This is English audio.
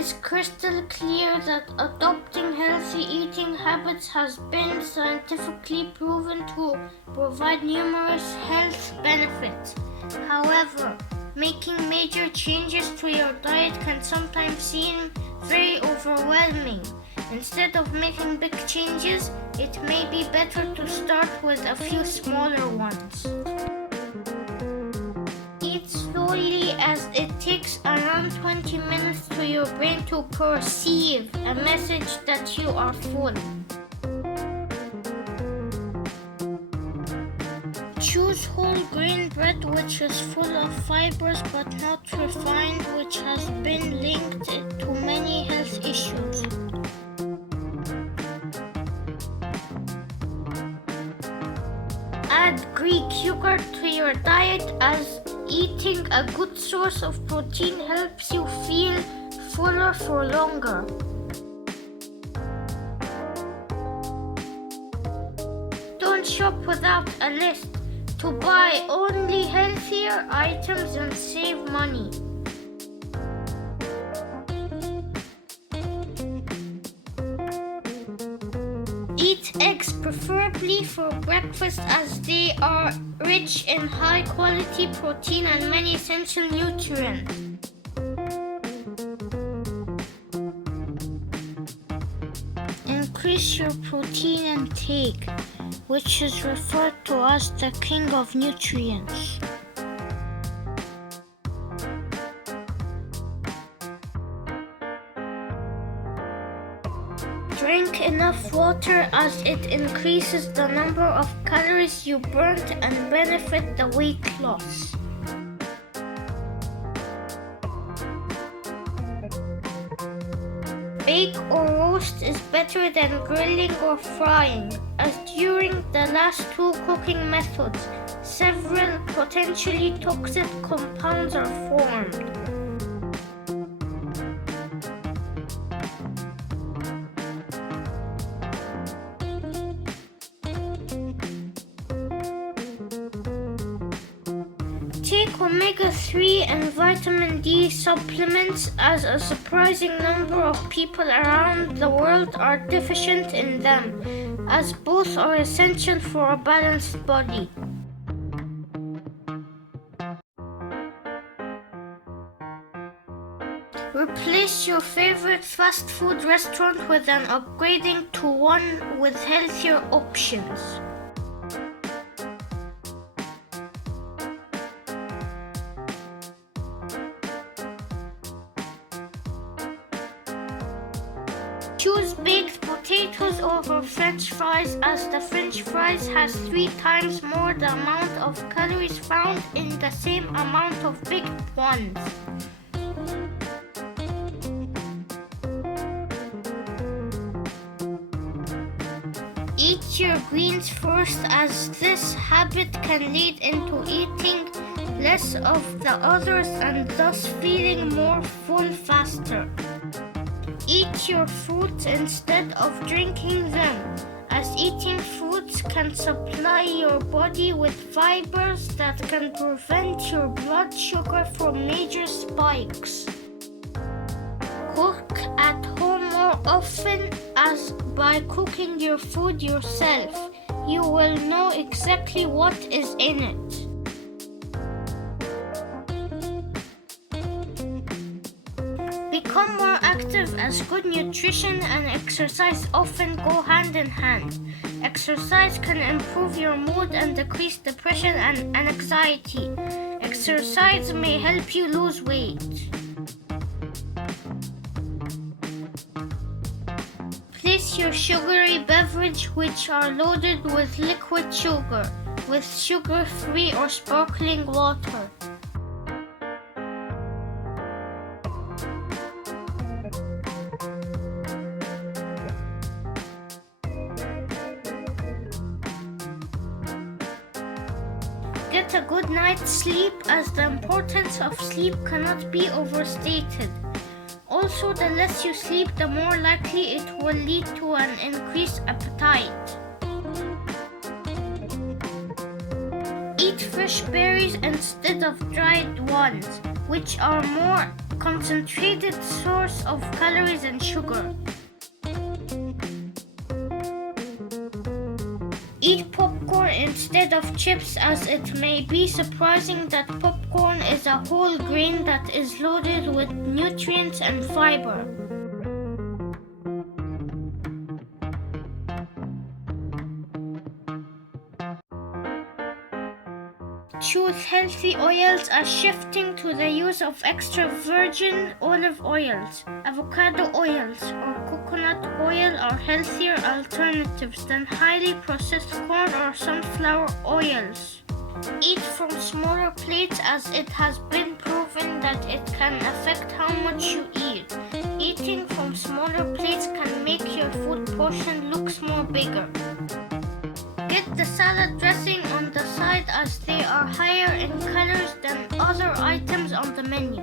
is crystal clear that adopting healthy eating habits has been scientifically proven to provide numerous health benefits. However, making major changes to your diet can sometimes seem very overwhelming. Instead of making big changes, it may be better to start with a few smaller ones. Eat slowly, as it takes around 20 minutes for your brain to perceive a message that you are full. Choose whole grain bread, which is full of fibers but not refined, which has been linked to many health issues. Add Greek yogurt to your diet, as eating a good source of protein helps you feel fuller for longer. Don't shop without a list. To buy only healthier items and save money. Eat eggs preferably for breakfast, as they are rich in high quality protein and many essential nutrients. Increase your protein intake, which is referred to as the king of nutrients. Drink enough water, as it increases the number of calories you burnt and benefit the weight loss. Bake or roast is better than grilling or frying, as during the last two cooking methods, several potentially toxic compounds are formed. Take omega-3 and vitamin D supplements, as a surprising number of people around the world are deficient in them, as both are essential for a balanced body. Replace your favorite fast food restaurant with an upgrading to one with healthier options. Choose baked potatoes over French fries, as the French fries has 3 times more the amount of calories found in the same amount of baked ones. Eat your greens first, as this habit can lead into eating less of the others and thus feeling more full faster. Eat your fruits instead of drinking them, as eating fruits can supply your body with fibers that can prevent your blood sugar from major spikes. Cook at home more often, as by cooking your food yourself, you will know exactly what is in it. Become more active, as good nutrition and exercise often go hand in hand. Exercise can improve your mood and decrease depression and anxiety. Exercise may help you lose weight. Place your sugary beverage, which are loaded with liquid sugar, with sugar-free or sparkling water. Get a good night's sleep, as the importance of sleep cannot be overstated. Also, the less you sleep, the more likely it will lead to an increased appetite. Eat fresh berries instead of dried ones, which are more concentrated source of calories and sugar. Eat popcorn instead of chips, as it may be surprising that popcorn is a whole grain that is loaded with nutrients and fiber. Choose healthy oils, as shifting to the use of extra virgin olive oils, avocado oils, or coconut oil are healthier alternatives than highly processed corn or sunflower oils. Eat from smaller plates, as it has been proven that it can affect how much you eat. Eating from smaller plates can make your food portion look more bigger. Get the salad dressing on the side, as they are higher in calories than other items on the menu.